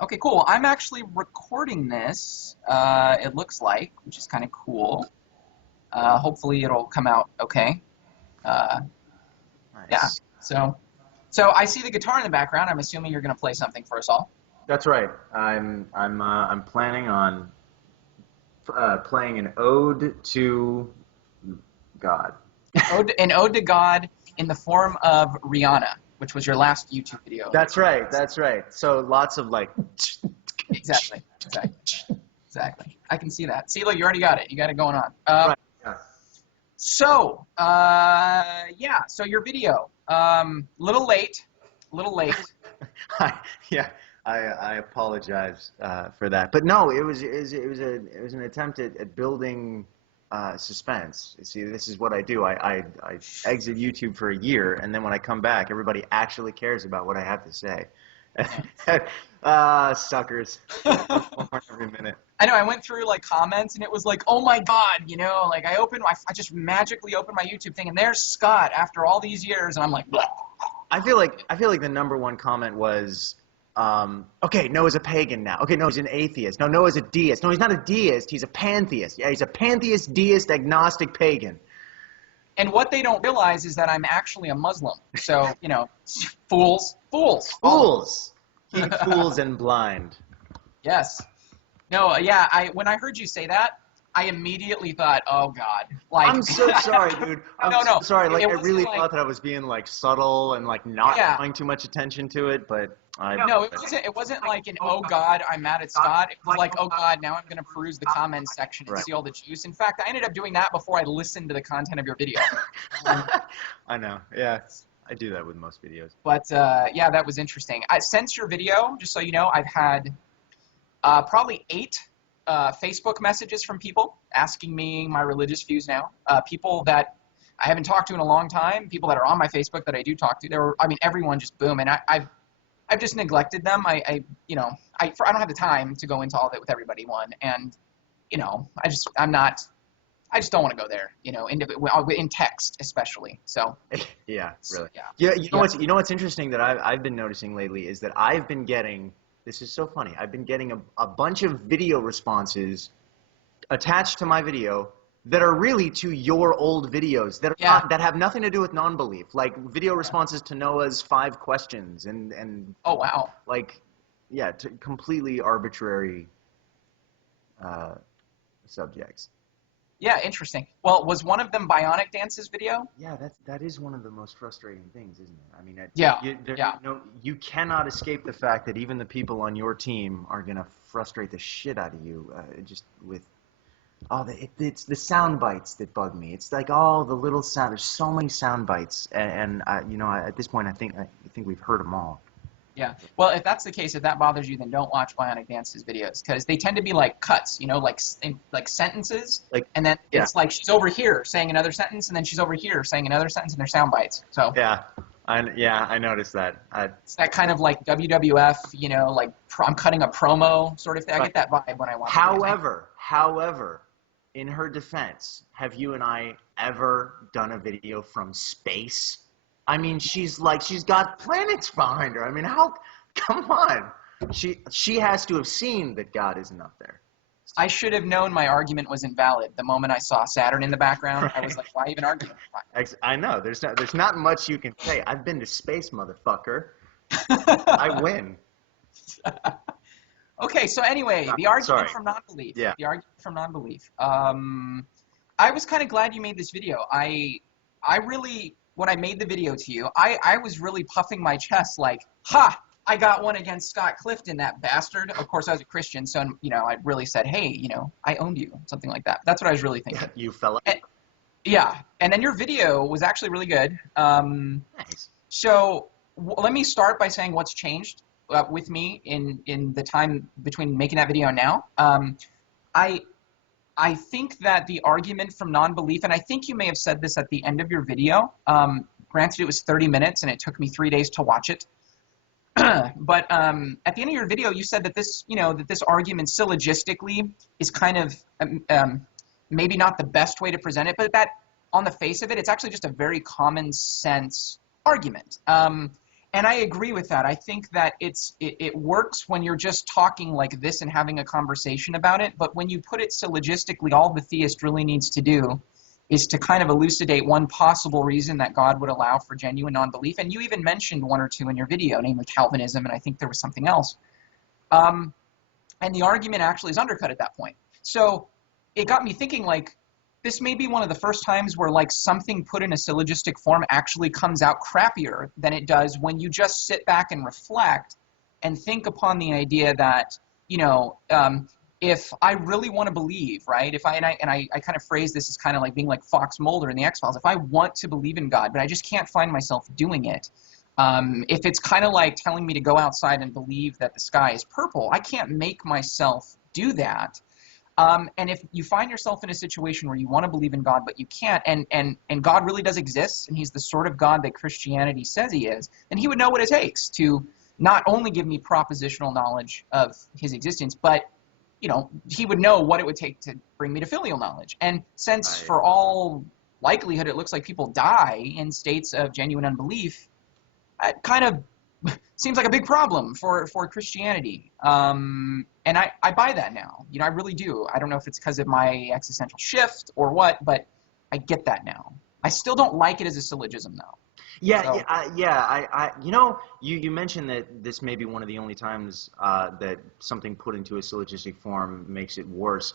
Okay, cool. I'm actually recording this, it looks like, which is kind of cool. Hopefully it'll come out okay. Uh, yeah, Nice. so I see the guitar in the background. I'm assuming you're going to play something for us all. That's right. I'm planning on playing an ode to God. An ode to God in the form of Rihanna, which was your last YouTube video. That's right. That's right. So lots of like. Exactly. I can see that. See, look, you already got it. You got it going on. Right. Yeah. So, yeah. So your video, little late. Yeah. I apologize for that, but no, it was an attempt at building suspense. You see, this is what I do. I exit YouTube for a year, and then when I come back, everybody actually cares about what I have to say. Suckers. Every minute. I know. I went through like comments, and it was like, oh my God, like I just magically opened my YouTube thing, and there's Scott after all these years, and I'm like, blah. I feel like the number one comment was, okay, Noah's a pagan now. Okay, no, he's an atheist. No, Noah's a deist. No, he's not a deist. He's a pantheist. Yeah, he's a pantheist, deist, agnostic, pagan. And what they don't realize is that I'm actually a Muslim. So, fools. Keep fools and blind. Yes. No, yeah, when I heard you say that, I immediately thought, oh God. Like, I'm so sorry, dude. I'm so sorry. Like, I really like, thought that I was being like subtle and like not drawing too much attention to it, but no, it wasn't like an oh God, I'm mad at Scott. It was like, oh God, now I'm gonna peruse the comments section and see all the juice. In fact, I ended up doing that before I listened to the content of your video. I know. Yeah. I do that with most videos. But yeah, that was interesting. Since your video, just so you know, I've had probably 8 Facebook messages from people asking me my religious views now. People that I haven't talked to in a long time, people that are on my Facebook that I do talk to. Everyone just boom, and I've just neglected them. I don't have the time to go into all of it with everybody. And I just don't want to go there. In text especially. So yeah, really. Yeah. You know what's interesting that I've been noticing lately is that I've been getting. This is so funny. I've been getting a bunch of video responses attached to my video that are really to your old videos that are that have nothing to do with non-belief, like video responses to Noah's 5 questions and oh wow, like to completely arbitrary subjects. Yeah, interesting. Well, was one of them Bionic Dance's video? Yeah, that is one of the most frustrating things, isn't it? I mean, you cannot escape the fact that even the people on your team are gonna frustrate the shit out of you just with. It's the sound bites that bug me. It's like all the little sound. There's so many sound bites, and at this point, I think we've heard them all. Yeah. Well, if that's the case, if that bothers you, then don't watch Bionic Dance's videos because they tend to be like cuts, like sentences, and then it's like she's over here saying another sentence, and then she's over here saying another sentence, and they're sound bites. So I noticed that. It's that kind of like WWF, like I'm cutting a promo sort of thing. I get that vibe when I watch. However, in her defense, have you and I ever done a video from space? I mean, she's got planets behind her. I mean, come on. She has to have seen that God isn't up there. I should have known my argument was invalid the moment I saw Saturn in the background. Right. I was like, why even argue? I know. There's not much you can say. I've been to space, motherfucker. I win. Okay, so anyway, the argument from non-belief. Yeah. The argument from non-belief. I was kind of glad you made this video. I really... When I made the video to you, I was really puffing my chest like, ha, I got one against Scott Clifton, that bastard. Of course, I was a Christian, so, I really said, hey, I owned you, something like that. That's what I was really thinking. You fella. Yeah, and then your video was actually really good. Nice. So let me start by saying what's changed with me in the time between making that video and now. I think that the argument from non-belief, and I think you may have said this at the end of your video, granted it was 30 minutes and it took me 3 days to watch it, but at the end of your video you said that this, that this argument syllogistically is kind of maybe not the best way to present it, but that on the face of it, it's actually just a very common sense argument. And And I agree with that. I think that it works when you're just talking like this and having a conversation about it. But when you put it syllogistically, all the theist really needs to do is to kind of elucidate one possible reason that God would allow for genuine non-belief. And you even mentioned one or two in your video, namely Calvinism, and I think there was something else. And the argument actually is undercut at that point. So it got me thinking, like, this may be one of the first times where like something put in a syllogistic form actually comes out crappier than it does when you just sit back and reflect and think upon the idea that, if I really want to believe, right? If I kind of phrase this as kind of like being like Fox Mulder in the X-Files. If I want to believe in God, but I just can't find myself doing it. If it's kind of like telling me to go outside and believe that the sky is purple, I can't make myself do that. And if you find yourself in a situation where you want to believe in God, but you can't, and God really does exist, and he's the sort of God that Christianity says he is, then he would know what it takes to not only give me propositional knowledge of his existence, but he would know what it would take to bring me to filial knowledge. And since for all likelihood it looks like people die in states of genuine unbelief, it kind of seems like a big problem for Christianity. And I buy that now. I really do. I don't know if it's because of my existential shift or what, but I get that now. I still don't like it as a syllogism, though. Yeah, so. You mentioned that this may be one of the only times that something put into a syllogistic form makes it worse.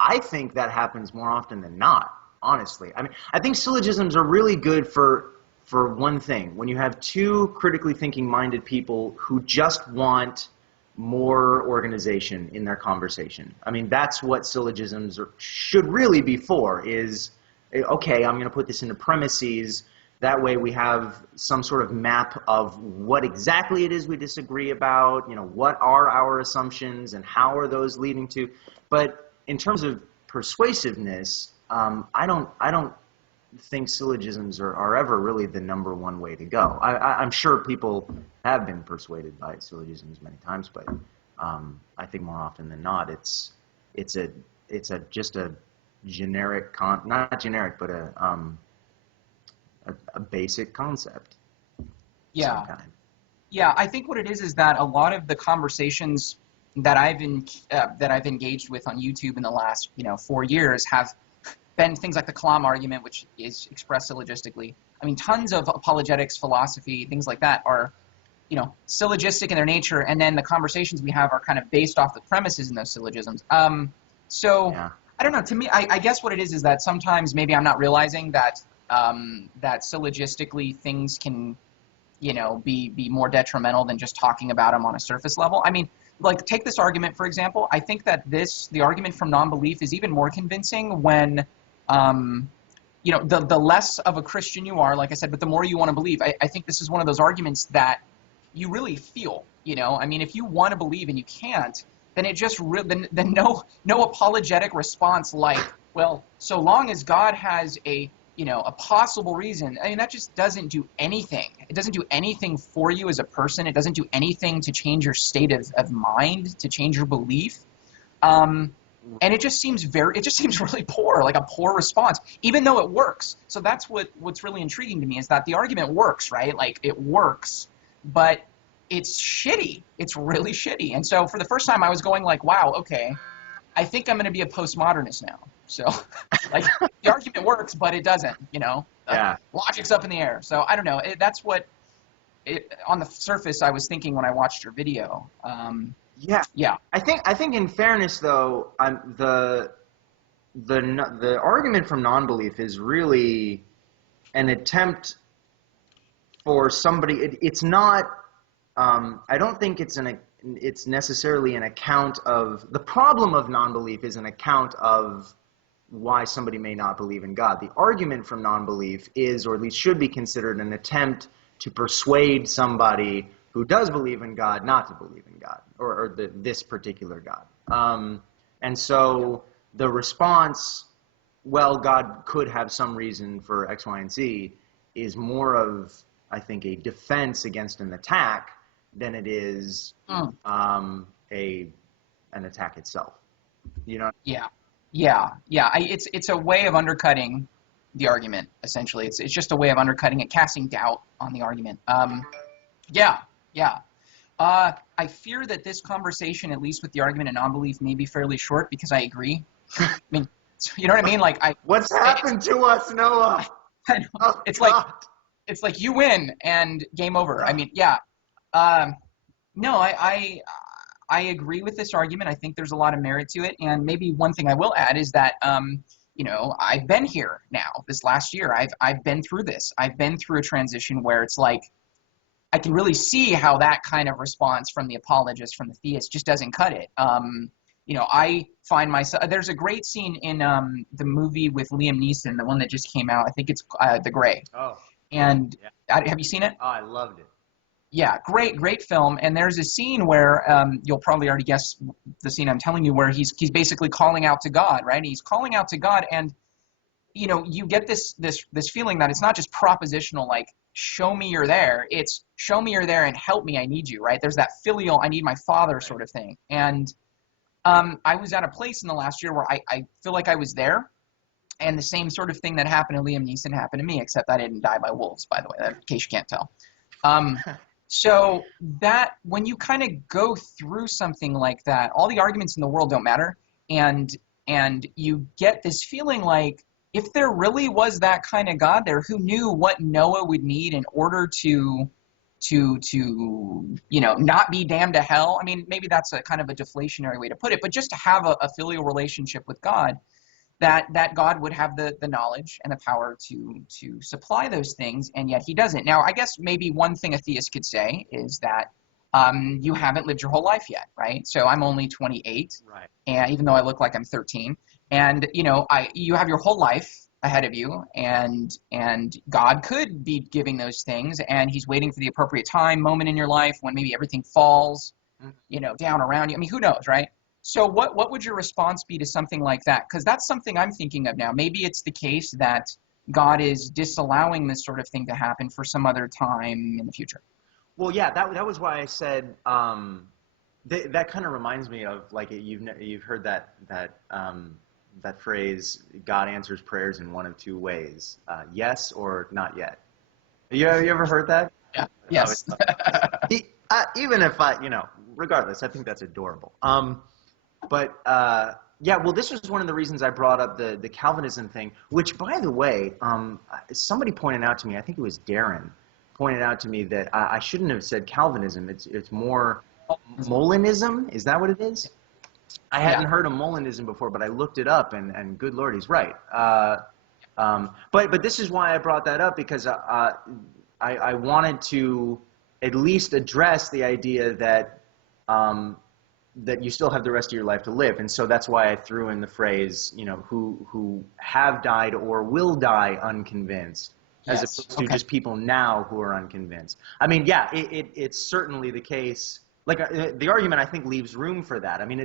I think that happens more often than not, honestly. I mean, I think syllogisms are really good for one thing. When you have two critically thinking-minded people who just want more organization in their conversation. I mean, that's what syllogisms should really be for, is, okay, I'm going to put this into premises. That way we have some sort of map of what exactly it is we disagree about, what are our assumptions and how are those leading to. But in terms of persuasiveness, I don't think syllogisms are ever really the number one way to go. I'm sure people have been persuaded by syllogisms many times, but I think more often than not, it's just a generic not generic, but a basic concept. Yeah. Some kind. Yeah, I think what it is that a lot of the conversations that I've engaged with on YouTube in the last 4 years have been things like the Kalam argument, which is expressed syllogistically. I mean, tons of apologetics, philosophy, things like that are syllogistic in their nature, and then the conversations we have are kind of based off the premises in those syllogisms. Yeah. I don't know. To me, I guess what it is that sometimes maybe I'm not realizing that that syllogistically things can, be more detrimental than just talking about them on a surface level. I mean, like, take this argument, for example. I think that the argument from non-belief is even more convincing when, the less of a Christian you are, like I said, but the more you want to believe. I think this is one of those arguments that you really feel, I mean, if you want to believe and you can't, then it just then no apologetic response like, well, so long as God has a possible reason. I mean, that just doesn't do anything. It doesn't do anything for you as a person. It doesn't do anything to change your state of mind, to change your belief. And it just seems really poor, like a poor response, even though it works. So that's what's really intriguing to me, is that the argument works, right? Like, it works, but it's shitty. It's really shitty. And so for the first time I was going like, wow, okay, I think I'm going to be a postmodernist now. So, like, the argument works, but it doesn't, Yeah. Logic's up in the air. So, I don't know. That's what, on the surface, I was thinking when I watched your video. Yeah. I think in fairness, though, the argument from non-belief is really an attempt for somebody. It's not. I don't think it's necessarily an account of the problem of non-belief. Is an account of why somebody may not believe in God. The argument from non-belief is, or at least should be considered, an attempt to persuade somebody who does believe in God not to believe in God, or this particular God. And so the response, well, God could have some reason for X, Y, and Z, is more of, I think, a defense against an attack than it is an attack itself. Yeah. It's a way of undercutting the argument, essentially. It's just a way of undercutting it, casting doubt on the argument. Yeah, yeah. I fear that this conversation, at least with the argument of non-belief, may be fairly short because I agree. I mean, you know what I mean? Like, what's happened to us, Noah? I know. Oh, it's God. like you win and game over. I mean, yeah. No, I agree with this argument. I think there's a lot of merit to it. And maybe one thing I will add is that, I've been here now this last year. I've been through this. I've been through a transition where it's like, I can really see how that kind of response from the apologist, from the theist, just doesn't cut it. I find myself, there's a great scene in the movie with Liam Neeson, the one that just came out. I think it's The Gray. Oh. And yeah. Have you seen it? Oh, I loved it. Yeah, great film. And there's a scene where you'll probably already guess the scene I'm telling you, where he's basically calling out to God, right? He's calling out to God, and you get this feeling that it's not just propositional, like show me you're there. It's show me you're there and help me, I need you, right? There's that filial, I need my father sort of thing. And I was at a place in the last year where I feel like I was there, and the same sort of thing that happened to Liam Neeson happened to me, except I didn't die by wolves, by the way, in case you can't tell. So that when you kind of go through something like that, all the arguments in the world don't matter, and you get this feeling like, if there really was that kind of God there who knew what Noah would need in order to not be damned to hell. I mean, maybe that's a kind of a deflationary way to put it, but just to have a filial relationship with God, that God would have the knowledge and the power to supply those things, and yet he doesn't. Now, I guess maybe one thing a theist could say is that you haven't lived your whole life yet, right? So I'm only 28, right? And even though I look like I'm 13, and you have your whole life ahead of you, and God could be giving those things, and he's waiting for the appropriate moment in your life when maybe everything falls, down around you. I mean, who knows, right? So what would your response be to something like that? Because that's something I'm thinking of now. Maybe it's the case that God is disallowing this sort of thing to happen for some other time in the future. Well, yeah, that was why I said that kind of reminds me of, like, you've heard that phrase, God answers prayers in one of two ways, yes or not yet. You ever heard that? Yeah. Yes. Even if regardless, I think that's adorable. But well, this was one of the reasons I brought up the Calvinism thing, which, by the way, somebody pointed out to me, I think it was Darren, pointed out to me that I shouldn't have said Calvinism. It's more Molinism. Is that what it is? I hadn't heard of Molinism before, but I looked it up, and good Lord, he's right. But this is why I brought that up, because I wanted to at least address the idea that that you still have the rest of your life to live. And so that's why I threw in the phrase, who have died or will die unconvinced, as opposed to just people now who are unconvinced. I mean, yeah, it's certainly the case. Like, the argument, I think, leaves room for that. I mean,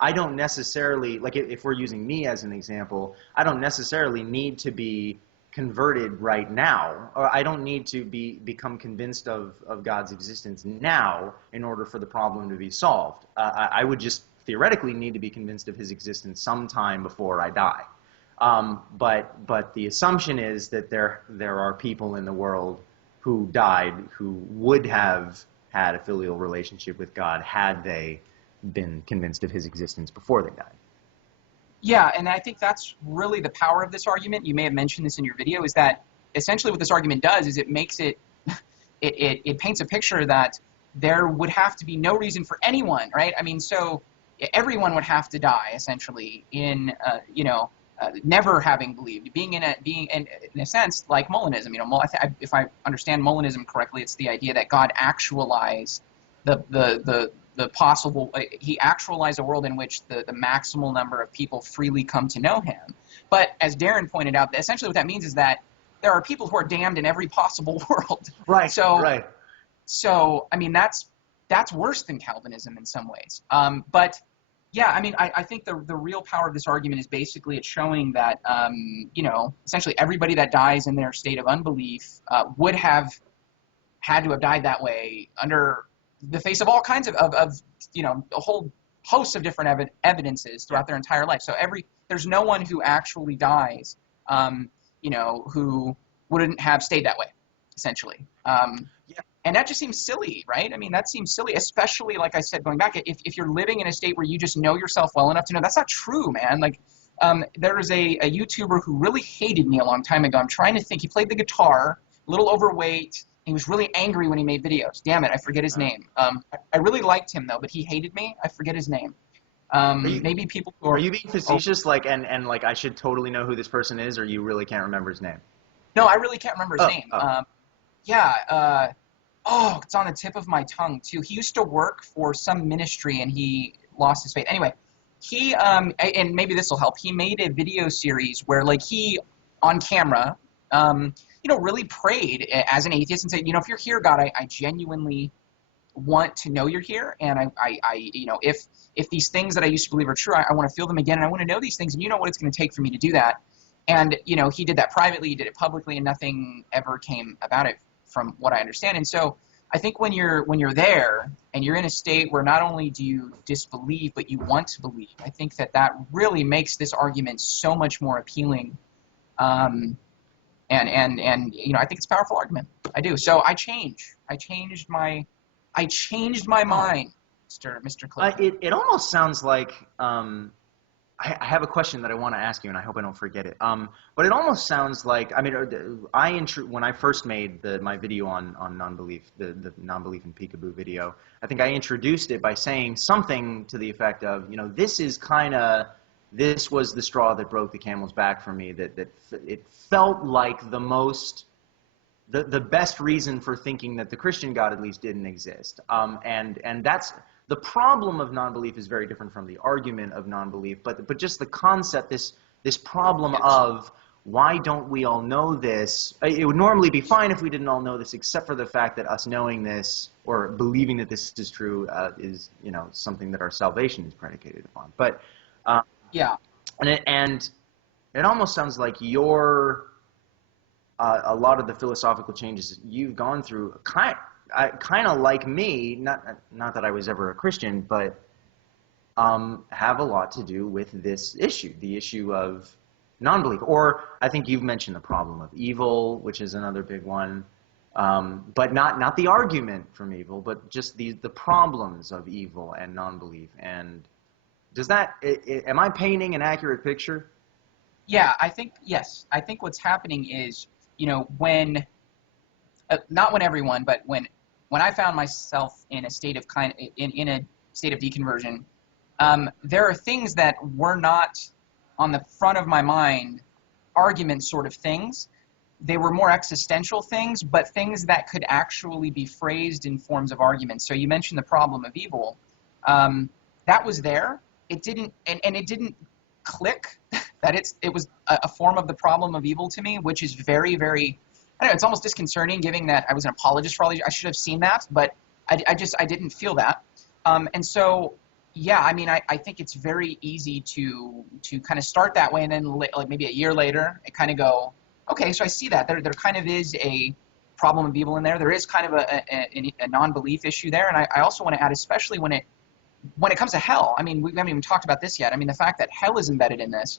I don't necessarily, like, if we're using me as an example, I don't necessarily need to be converted right now, or I don't need to become convinced of God's existence now in order for the problem to be solved. I would just theoretically need to be convinced of his existence sometime before I die. But the assumption is that there are people in the world who died who would have had a filial relationship with God had they been convinced of his existence before they died. Yeah, and I think that's really the power of this argument. You may have mentioned this in your video, is that essentially what this argument does is it makes it paints a picture that there would have to be no reason for anyone, right? I mean, so everyone would have to die essentially in never having believed, being in a sense like Molinism. If I understand Molinism correctly, it's the idea that God actualized the possible, he actualized a world in which the maximal number of people freely come to know him. But as Darren pointed out, essentially what that means is that there are people who are damned in every possible world. Right. So I mean, that's worse than Calvinism in some ways. But yeah, I mean, I think the real power of this argument is basically it's showing that essentially everybody that dies in their state of unbelief would have had to have died that way under the face of all kinds of a whole host of different evidences throughout their entire life. So there's no one who actually dies, who wouldn't have stayed that way. essentially. Yeah. And that just seems silly, right? I mean, that seems silly, especially, like I said, going back, if you're living in a state where you just know yourself well enough to know that's not true, man. Like, there was a YouTuber who really hated me a long time ago. I'm trying to think. He played the guitar, a little overweight. He was really angry when he made videos. Damn it, I forget his name. I really liked him, though, but he hated me. I forget his name. Maybe people who are you being facetious, like, and like I should totally know who this person is, or you really can't remember his name? No, I really can't remember his name. Yeah. Oh, it's on the tip of my tongue, too. He used to work for some ministry, and he lost his faith. Anyway, he, and maybe this will help, he made a video series where, like, he, on camera, really prayed as an atheist and said, if you're here, God, I genuinely want to know you're here, and if these things that I used to believe are true, I want to feel them again, and I want to know these things, and you know what it's going to take for me to do that. And, he did that privately, he did it publicly, and nothing ever came about it, from what I understand. And so I think when you're there and you're in a state where not only do you disbelieve, but you want to believe, I think that really makes this argument so much more appealing. And I think it's a powerful argument. I do. So I changed my mind, Mr. Clifton. It almost sounds like I have a question that I want to ask you, and I hope I don't forget it. But it almost sounds like, I mean, when I first made my video on non-belief, the non-belief in peekaboo video, I think I introduced it by saying something to the effect of, this was the straw that broke the camel's back for me, that it felt like the best reason for thinking that the Christian God at least didn't exist. And that's the problem of non-belief is very different from the argument of non-belief, but just the concept, this problem of why don't we all know this? It would normally be fine if we didn't all know this, except for the fact that us knowing this or believing that this is true is something that our salvation is predicated upon. But yeah, and it almost sounds like a lot of the philosophical changes you've gone through kind of like me, not that I was ever a Christian, but have a lot to do with this issue, the issue of non-belief. Or I think you've mentioned the problem of evil, which is another big one, but not the argument from evil, but just the problems of evil and non-belief. And am I painting an accurate picture? Yeah, yes. I think what's happening is, when, not when everyone, but when I found myself in a state of in a state of deconversion, there are things that were not on the front of my mind, argument sort of things. They were more existential things, but things that could actually be phrased in forms of arguments. So you mentioned the problem of evil. That was there. It didn't, and it didn't click that it was a form of the problem of evil to me, which is very, very, I don't know, it's almost disconcerting, given that I was an apologist for all these. I should have seen that, but I didn't feel that. And so, yeah, I mean, I think it's very easy to kind of start that way, and then like maybe a year later, it kind of go, okay, so I see that there kind of is a problem of evil in there. There is kind of a non-belief issue there, and I also want to add, especially when it comes to hell. I mean, we haven't even talked about this yet. I mean, the fact that hell is embedded in this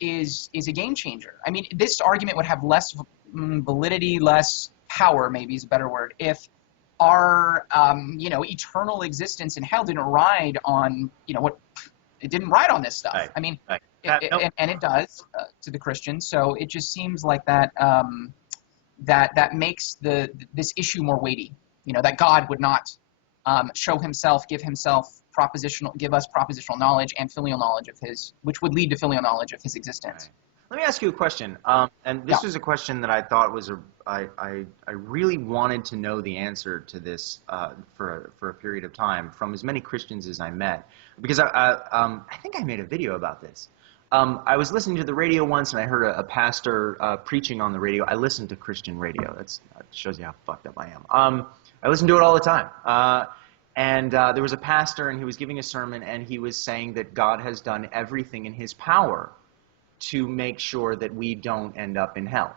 is a game changer. I mean, this argument would have less validity, less power, maybe is a better word, if our eternal existence in hell didn't ride on it didn't ride on this stuff. Right. I mean, right. And it does to the Christians. So it just seems like that that makes this issue more weighty. That God would not show himself, give us propositional knowledge and filial knowledge of his, which would lead to filial knowledge of his existence. Right. Let me ask you a question. And this was a question that I thought was I really wanted to know the answer to this for a period of time from as many Christians as I met, because I think I made a video about this. I was listening to the radio once, and I heard a pastor preaching on the radio. I listen to Christian radio. That shows you how fucked up I am. I listen to it all the time. And there was a pastor, and he was giving a sermon, and he was saying that God has done everything in his power to make sure that we don't end up in hell.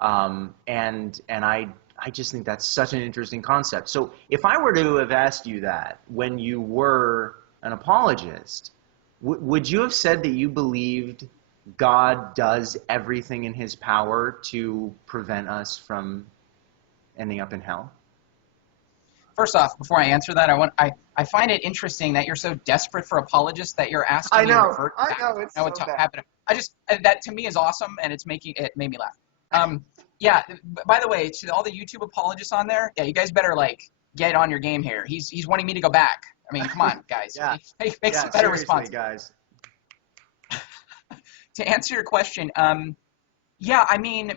And I just think that's such an interesting concept. So if I were to have asked you that when you were an apologist, would you have said that you believed God does everything in his power to prevent us from ending up in hell? First off, before I answer that, I find it interesting that you're so desperate for apologists that you're asking me to revert back. I know, it's so bad. That to me is awesome, and it made me laugh. Yeah. By the way, to all the YouTube apologists on there, yeah, you guys better get on your game here. He's wanting me to go back. I mean, come on, guys. Yeah. Make some better response, guys. To answer your question, yeah, I mean,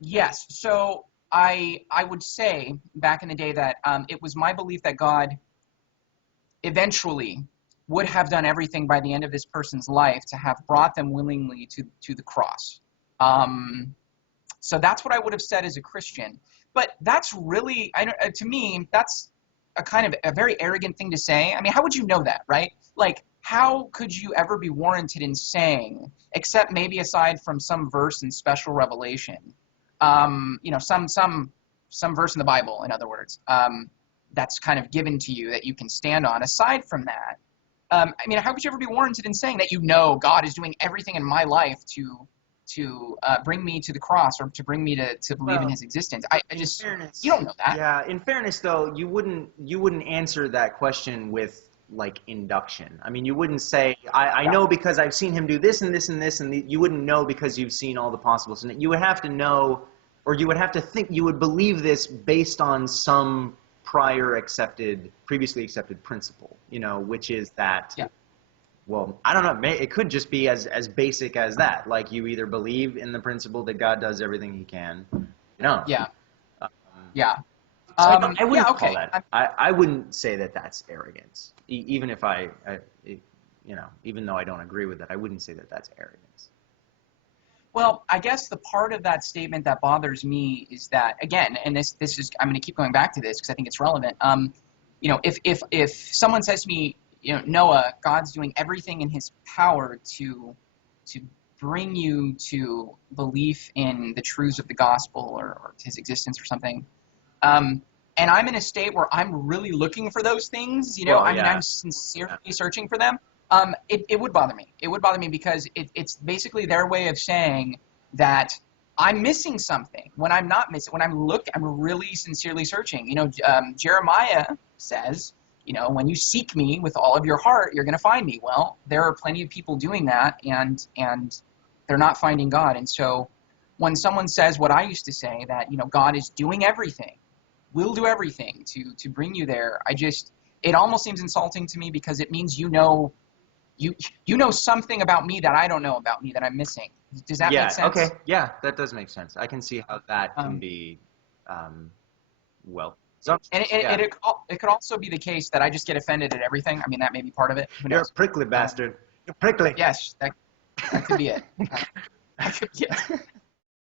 yes. So I would say back in the day that it was my belief that God eventually would have done everything by the end of this person's life to have brought them willingly to the cross. So that's what I would have said as a Christian. But that's really, to me, that's a kind of a very arrogant thing to say. I mean, how would you know that, right? Like, how could you ever be warranted in saying, except maybe aside from some verse in special revelation, some verse in the Bible, in other words, that's kind of given to you that you can stand on. Aside from that, I mean, how could you ever be warranted in saying that God is doing everything in my life to bring me to the cross or to bring me to believe in his existence? I just, you don't know that. Yeah, in fairness though, you wouldn't answer that question with induction. I mean, you wouldn't say, I know because I've seen him do this and this and this, and you wouldn't know because you've seen all the possibles. And you would have to know, or you would have to think, you would believe this based on some previously accepted principle, which is that, well, I don't know, it could just be as basic as that. Like, you either believe in the principle that God does everything he can, Yeah. Yeah. So I wouldn't call that. I wouldn't say that that's arrogance. Even if even though I don't agree with that, I wouldn't say that that's arrogance. Well, I guess the part of that statement that bothers me is that, again, and this is, I'm going to keep going back to this because I think it's relevant. If someone says to me, Noah, God's doing everything in his power to bring you to belief in the truths of the gospel or his existence or something, and I'm in a state where I'm really looking for those things, I'm sincerely searching for them. It would bother me. It would bother me because it's basically their way of saying that I'm missing something when I'm not missing. When I'm really sincerely searching. Jeremiah says, when you seek me with all of your heart, you're going to find me. Well, there are plenty of people doing that, and they're not finding God. And so when someone says what I used to say, that God is doing everything, will do everything to bring you there, it almost seems insulting to me because it means you know something about me that I don't know about me that I'm missing. Does that make sense? Okay. Yeah, that does make sense. I can see how that can be, it could also be the case that I just get offended at everything. I mean, that may be part of it. You're a prickly bastard. You're prickly. Yes, that could be it. That could be it.